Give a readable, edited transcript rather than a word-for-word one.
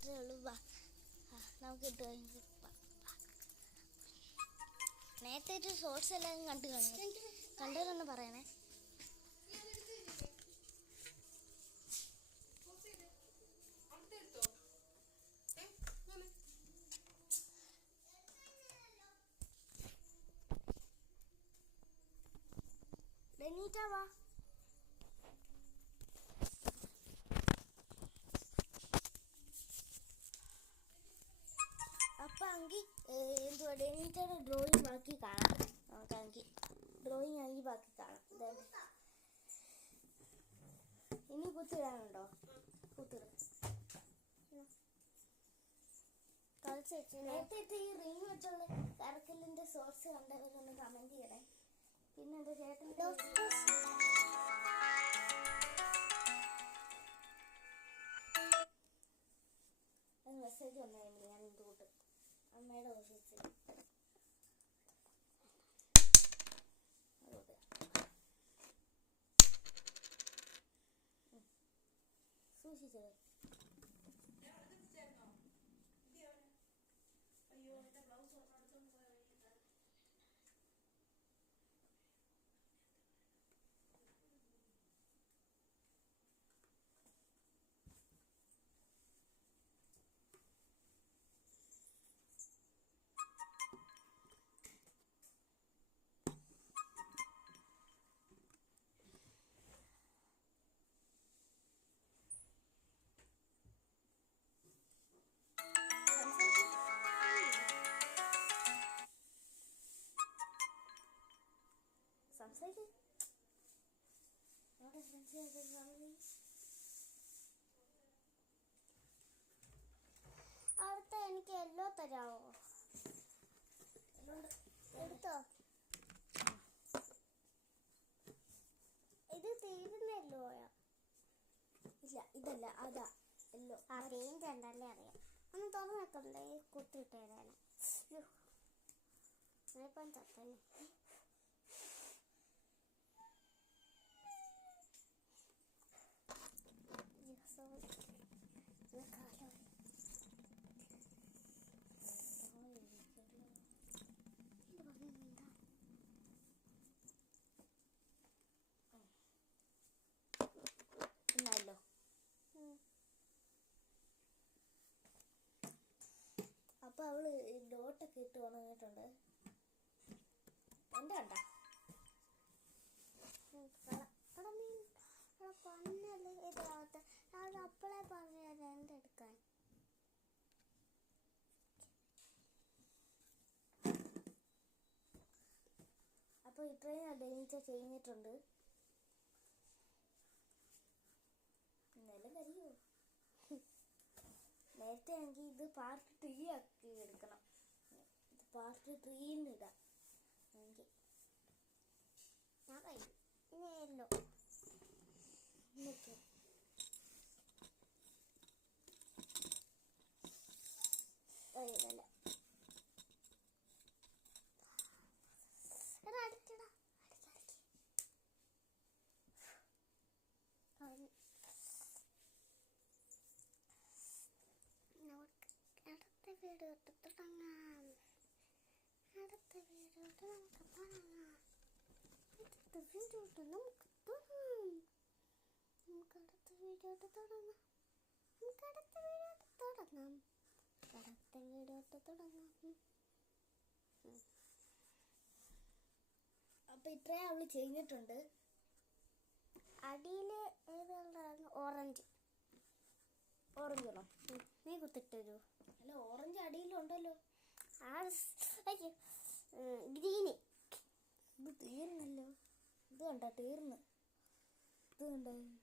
മാത്രമേ ഉള്ളൂ. നമുക്ക് ഡ്രോയിങ് നേരത്തെ ഒരു ഷോർട്സ് എല്ലാം കണ്ടവരൊന്ന് പറയണേ. ഡെനീറ്റാ വാ. അപ്പം എങ്കിൽ എന്തുവാ ഡെനീറ്റയുടെ ഡ്രോയിങ് ബാക്കി കാണാം. നമുക്കാണെങ്കിൽ ഡ്രോയിങ് ആണെങ്കിൽ ബാക്കി കാണാം. ഇനി കുത്തിടാനുണ്ടോ? കുത്തിട കളിച്ച് വെച്ചു. നേരത്തെ ഈ റിങ് വെച്ചുള്ള കറക്കലിൻ്റെ ഷോർട്സ് കണ്ടവരൊന്ന് കമൻറ്റ് ചെയ്യണേ. പിന്നെ എൻ്റെ ചേട്ടൻ്റെ മെസ്സേജ് വന്നായിരുന്നു. ഞാൻ ഇതുകൂട്ട് അമ്മയുടെ ഓഫീസിൽ സൂക്ഷിച്ചത്. അവിടുത്തെ എനിക്ക് യെല്ലോ തരാമോ? എടുത്തോ. ഇത് തീരുന്നല്ലോ. ഇല്ല ഇതല്ല, അതാ യെല്ലോ. അറിയും രണ്ടല്ലേ അറിയാം. ഒന്ന് തുറന്നു വെക്കണ്ടേ? കുത്തിയിട്ടേരാണ്. ഇപ്പം ചത്തന്നെ. ല്ലോ അപ്പൊ അവള് ഡോട്ടൊക്കെ ഇട്ട് ഉണങ്ങിയിട്ടുണ്ട്. എൻ്റെ കണ്ട പന്നല്ലേ ഇതിനകത്ത്. അത് അപ്പളെ പറഞ്ഞത് എന്തെടുക്കാൻ. അപ്പോൾ ഇത്രയും ഡെനീറ്റ കഴിഞ്ഞിട്ടുണ്ട്. എന്നാലും കരിയോ. നേരത്തെ ആണെങ്കിൽ ഇത് പാർട്ട് 3 ആക്കി എടുക്കണം. ഇത് പാർട്ട് 3 ഇടാം എങ്കിൽ ഞാൻ കഴിഞ്ഞു. ഇനിയല്ലോ അപ്പൊ ഇത്രയും അവള് ചെയ്തിട്ടുണ്ട്. അടിയില് ഏതായിരുന്നു? ഓറഞ്ച്. ഓറഞ്ചാണോ? നീ കുത്തിട്ടു. അല്ല, ഓറഞ്ച് അടിയിലുണ്ടല്ലോ. ഗ്രീന്. ഇത് തീർന്നല്ലോ. ഇത് കണ്ട തീർന്ന്. ഇത് കണ്ട